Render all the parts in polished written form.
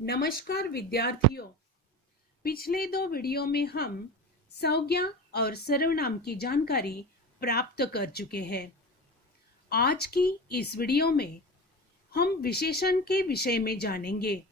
नमस्कार विद्यार्थियों। पिछले दो वीडियो में हम संज्ञा और सर्वनाम की जानकारी प्राप्त कर चुके हैं। आज की इस वीडियो में हम विशेषण के विषय में जानेंगे।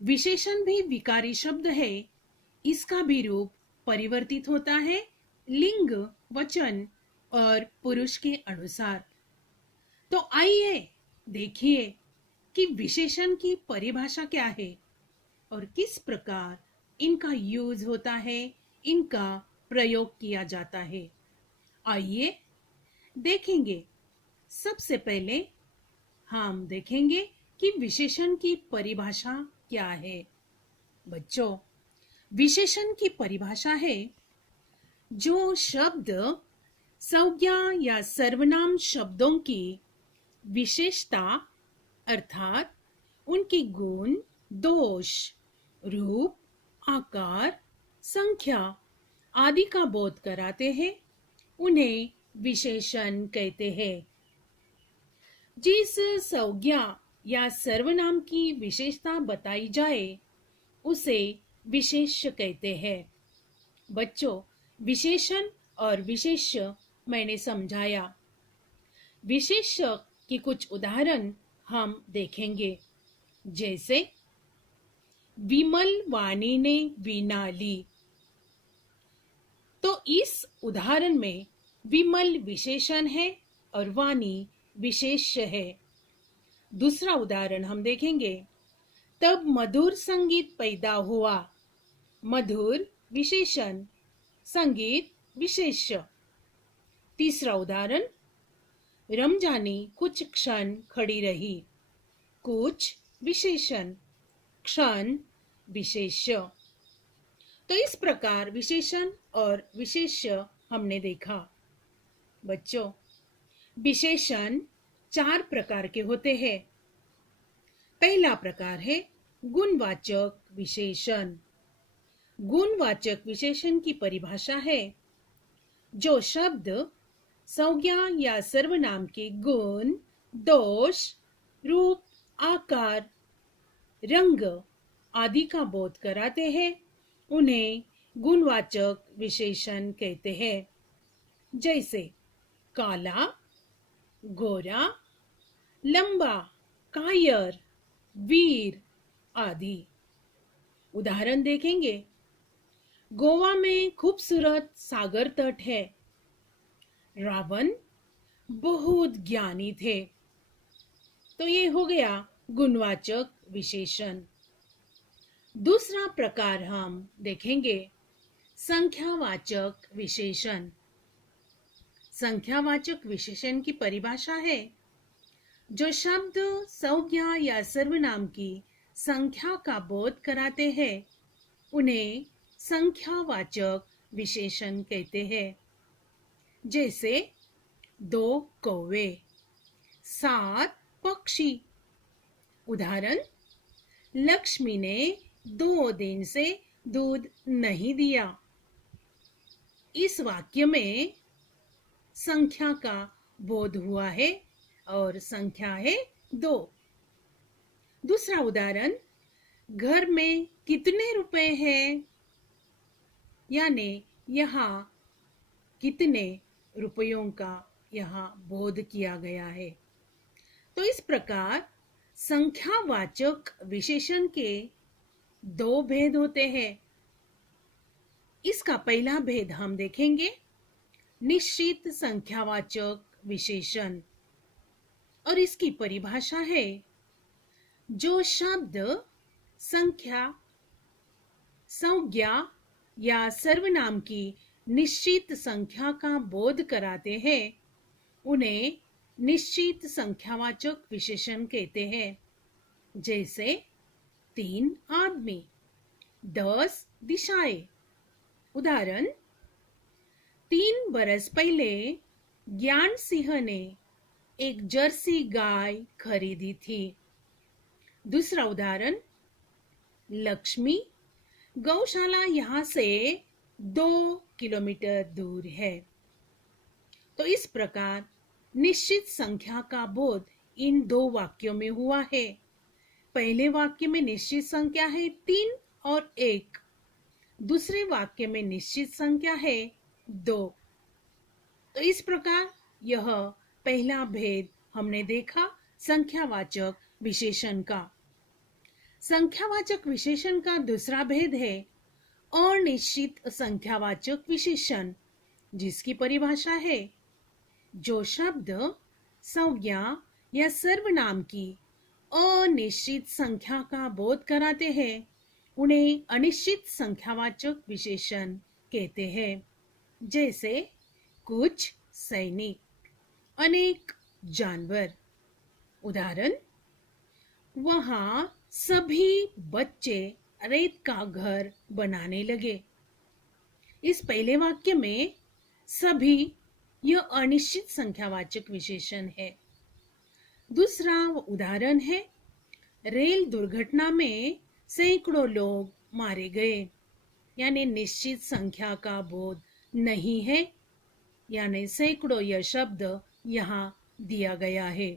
विशेषण भी विकारी शब्द है। इसका भी रूप परिवर्तित होता है लिंग, वचन और पुरुष के अनुसार। तो आइए देखिए कि विशेषण की परिभाषा क्या है और किस प्रकार इनका यूज होता है, इनका प्रयोग किया जाता है। आइए देखेंगे। सबसे पहले हम देखेंगे कि विशेषण की परिभाषा क्या है। बच्चों, विशेषण की परिभाषा है जो शब्द संज्ञा या सर्वनाम शब्दों की विशेषता अर्थात उनके गुण, दोष, रूप, आकार, संख्या आदि का बोध कराते हैं, उन्हें विशेषण कहते हैं। जिस संज्ञा या सर्वनाम की विशेषता बताई जाए उसे विशेष्य कहते हैं। बच्चों, विशेषण और विशेष्य मैंने समझाया। विशेष्य की कुछ उदाहरण हम देखेंगे, जैसे विमल वाणी ने वीणा ली। तो इस उदाहरण में विमल विशेषण है और वाणी विशेष्य है। दूसरा उदाहरण हम देखेंगे, तब मधुर संगीत पैदा हुआ। मधुर विशेषण, संगीत विशेष्य। तीसरा उदाहरण, रमजानी कुछ क्षण खड़ी रही। कुछ विशेषण, क्षण विशेष्य। तो इस प्रकार विशेषण और विशेष्य हमने देखा। बच्चों, विशेषण 4 प्रकार के होते हैं। पहला प्रकार है गुणवाचक विशेषण। गुणवाचक विशेषण की परिभाषा है जो शब्द संज्ञा या सर्वनाम के गुण, दोष, रूप, आकार, रंग आदि का बोध कराते हैं, उन्हें गुणवाचक विशेषण कहते हैं। जैसे काला, गोरा, लंबा, कायर, वीर आदि। उदाहरण देखेंगे, गोवा में खूबसूरत सागर तट है। रावण बहुत ज्ञानी थे। तो ये हो गया गुणवाचक विशेषण। दूसरा प्रकार हम देखेंगे संख्यावाचक विशेषण। संख्यावाचक विशेषण की परिभाषा है जो शब्द संज्ञा या सर्वनाम की संख्या का बोध कराते हैं, उन्हें संख्यावाचक विशेषण कहते हैं। जैसे 2 कौवे, 7 पक्षी। उदाहरण, लक्ष्मी ने 2 दिन से दूध नहीं दिया। इस वाक्य में संख्या का बोध हुआ है और संख्या है 2। दूसरा उदाहरण, घर में कितने रुपए हैं, यानी यहाँ कितने रुपयों का यहाँ बोध किया गया है। तो इस प्रकार संख्यावाचक विशेषण के 2 भेद होते हैं। इसका पहला भेद हम देखेंगे, निश्चित संख्यावाचक विशेषण। और इसकी परिभाषा है जो शब्द संख्या, संज्ञा या सर्वनाम की निश्चित संख्या का बोध कराते हैं, उन्हें निश्चित संख्यावाचक विशेषण कहते हैं। जैसे 3 आदमी, 10 दिशाएं। उदाहरण, 3 बरस पहले ज्ञान सिंह ने एक जर्सी गाय खरीदी थी। दूसरा उदाहरण, लक्ष्मी गौशाला यहाँ से 2 किलोमीटर दूर है। तो इस प्रकार निश्चित संख्या का बोध इन 2 वाक्यों में हुआ है। पहले वाक्य में निश्चित संख्या है 3 और 1। दूसरे वाक्य में निश्चित संख्या है 2। तो इस प्रकार यह पहला भेद हमने देखा संख्यावाचक विशेषण का। संख्यावाचक विशेषण का दूसरा भेद है अनिश्चित संख्यावाचक विशेषण, जिसकी परिभाषा है जो शब्द संज्ञा या सर्वनाम की अनिश्चित संख्या का बोध कराते हैं उन्हें अनिश्चित संख्यावाचक विशेषण कहते हैं। जैसे कुछ सैनिक, अनेक जानवर। उदाहरण, वहां सभी बच्चे रेत का घर बनाने लगे। इस पहले वाक्य में सभी यह अनिश्चित संख्यावाचक विशेषण है। दूसरा उदाहरण है रेल दुर्घटना में सैकड़ों लोग मारे गए, यानी निश्चित संख्या का बोध नहीं है, यानी सैकड़ों यह शब्द यहाँ दिया गया है।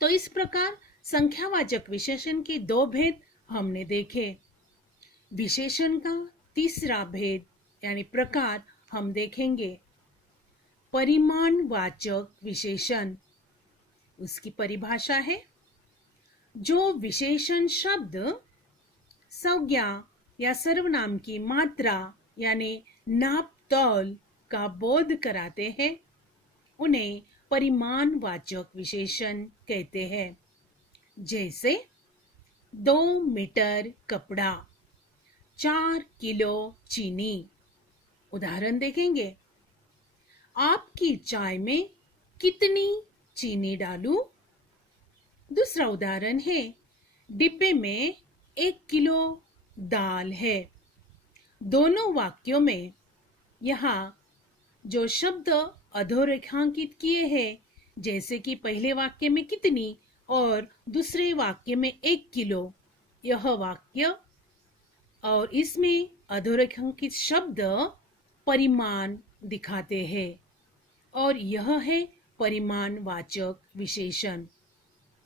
तो इस प्रकार संख्यावाचक विशेषण के दो भेद हमने देखे। विशेषण का तीसरा भेद यानी प्रकार हम देखेंगे परिमाणवाचक विशेषण। उसकी परिभाषा है जो विशेषण शब्द संज्ञा या सर्वनाम की मात्रा यानी नाप तौल का बोध कराते हैं उन्हें परिमाणवाचक विशेषण कहते हैं। जैसे 2 मीटर कपड़ा, 4 किलो चीनी। उदाहरण देखेंगे, आपकी चाय में कितनी चीनी डालूं? दूसरा उदाहरण है डिब्बे में 1 किलो दाल है। दोनों वाक्यों में यहाँ जो शब्द अधोरेखांकित किए हैं, जैसे कि पहले वाक्य में कितनी और दूसरे वाक्य में 1 किलो, यह वाक्य और इसमें अधोरेखांकित शब्द परिमाण दिखाते हैं और यह है परिमाणवाचक विशेषण।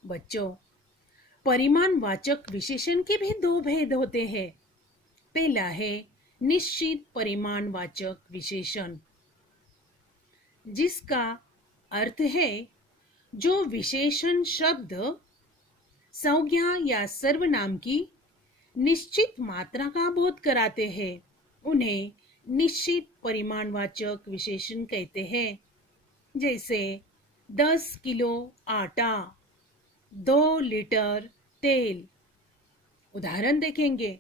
बच्चों, परिमाणवाचक विशेषण के भी दो भेद होते हैं। पहला है निश्चित परिमाणवाचक विशेषण, जिसका अर्थ है जो विशेषण शब्द संज्ञा या सर्वनाम की निश्चित मात्रा का बोध कराते हैं उन्हें निश्चित परिमाणवाचक विशेषण कहते हैं। जैसे 10 किलो आटा, 2 लीटर तेल। उदाहरण देखेंगे,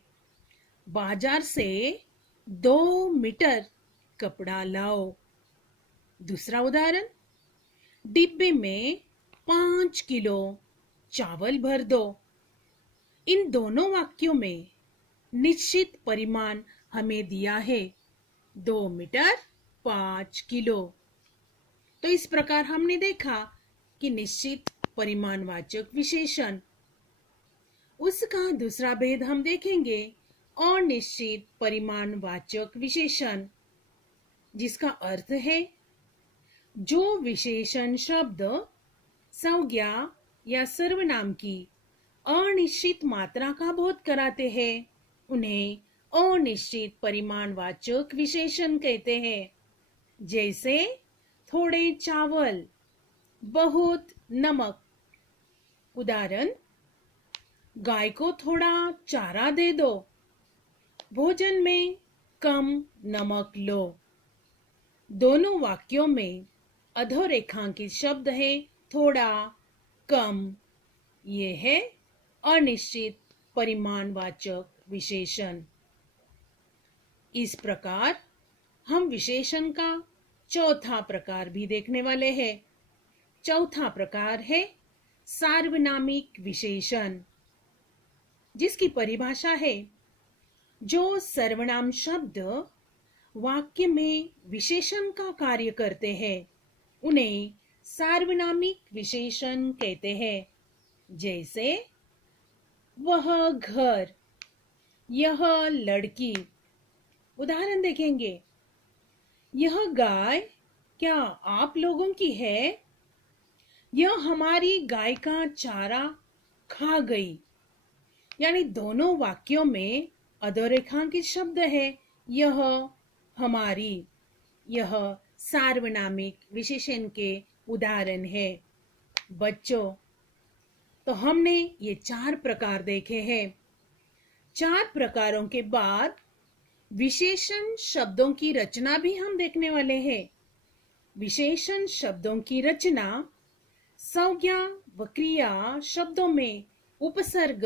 बाजार से 2 मीटर कपड़ा लाओ। दूसरा उदाहरण, डिब्बे में 5 किलो चावल भर दो। इन दोनों वाक्यों में निश्चित परिमाण हमें दिया है 2 मीटर 5 किलो। तो इस प्रकार हमने देखा कि निश्चित परिमाणवाचक विशेषण। उसका दूसरा भेद हम देखेंगे अनिश्चित परिमाणवाचक विशेषण, जिसका अर्थ है जो विशेषण शब्द संज्ञा या सर्वनाम की अनिश्चित मात्रा का बोध कराते हैं उन्हें अनिश्चित परिमाणवाचक विशेषण कहते हैं। जैसे थोड़े चावल, बहुत नमक। उदाहरण, गाय को थोड़ा चारा दे दो, भोजन में कम नमक लो। दोनों वाक्यों में अधोरेखांकित शब्द है थोड़ा, कम। ये है अनिश्चित परिमाणवाचक विशेषण। इस प्रकार हम विशेषण का चौथा प्रकार भी देखने वाले हैं। चौथा प्रकार है सार्वनामिक विशेषण, जिसकी परिभाषा है जो सर्वनाम शब्द वाक्य में विशेषण का कार्य करते हैं उन्हें सार्वनामिक विशेषण कहते हैं। जैसे वह घर, यह लड़की। उदाहरण देखेंगे, यह गाय क्या आप लोगों की है? यह हमारी गाय का चारा खा गई। यानी दोनों वाक्यों में अधोरेखांकित शब्द है। यह, हमारी, यह सार्वनामिक विशेषण के उदाहरण है। बच्चों, तो हमने ये 4 प्रकार देखे हैं। 4 प्रकारों के बाद विशेषण शब्दों की रचना भी हम देखने वाले हैं। विशेषण शब्दों की रचना संज्ञा व क्रिया शब्दों में उपसर्ग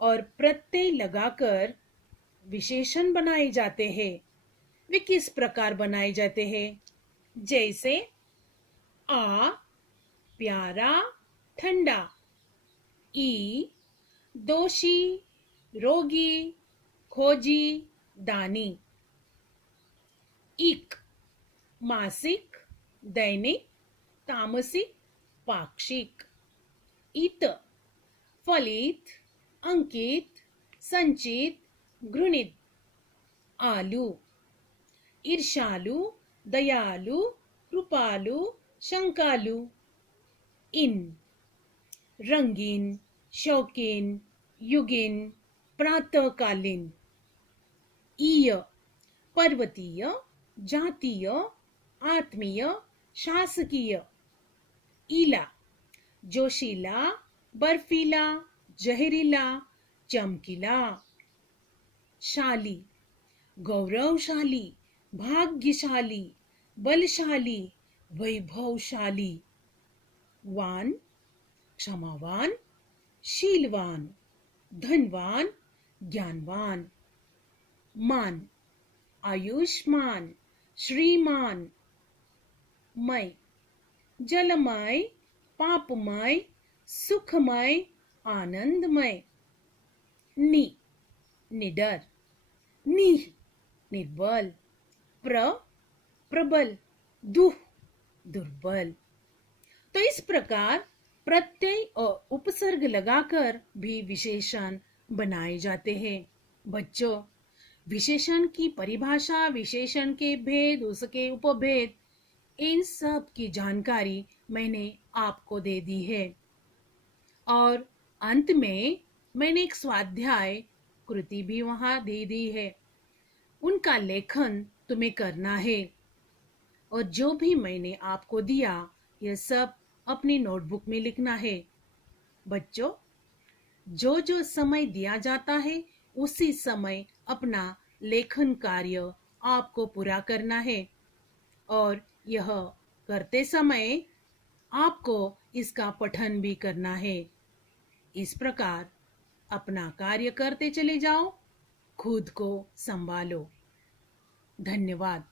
और प्रत्यय लगाकर विशेषण बनाए जाते हैं। वे किस प्रकार बनाए जाते हैं? जैसे आ प्यारा ठंडा, ई दोषी रोगी खोजी दानी, इक मासिक दैनिक तामसिक पाक्षिक, इत फलित अंकित संचित घृणित, आलू ईर्ष्यालु दयालु कृपालु शंकालु, इन रंगीन शौकीन युगिन प्रातःकालीन, ईय पर्वतीय जातीय आत्मीय शासकीय, ईला जोशीला बर्फीला जहरीला चमकीला, शाली गौरवशाली भाग्यशाली बलशाली वैभवशाली, वान क्षमावान शीलवान धनवान ज्ञानवान, मान आयुष्मान श्रीमान, मय जलमय पापमय सुखमय आनंदमय, नि निडर, निह निर्बल, प्रबल, दुह दुर्बल। तो इस प्रकार प्रत्यय और उपसर्ग लगाकर भी विशेषण बनाए जाते हैं। बच्चों, विशेषण की परिभाषा, विशेषण के भेद, उसके उपभेद, इन सब की जानकारी मैंने आपको दे दी है। और अंत में मैंने एक स्वाध्याय कृति भी वहां दे दी है। उनका लेखन तुम्हें करना है और जो भी मैंने आपको दिया यह सब अपनी नोटबुक में लिखना है। बच्चों, जो जो समय दिया जाता है उसी समय अपना लेखन कार्य आपको पूरा करना है और यह करते समय आपको इसका पठन भी करना है। इस प्रकार अपना कार्य करते चले जाओ, खुद को संभालो। धन्यवाद।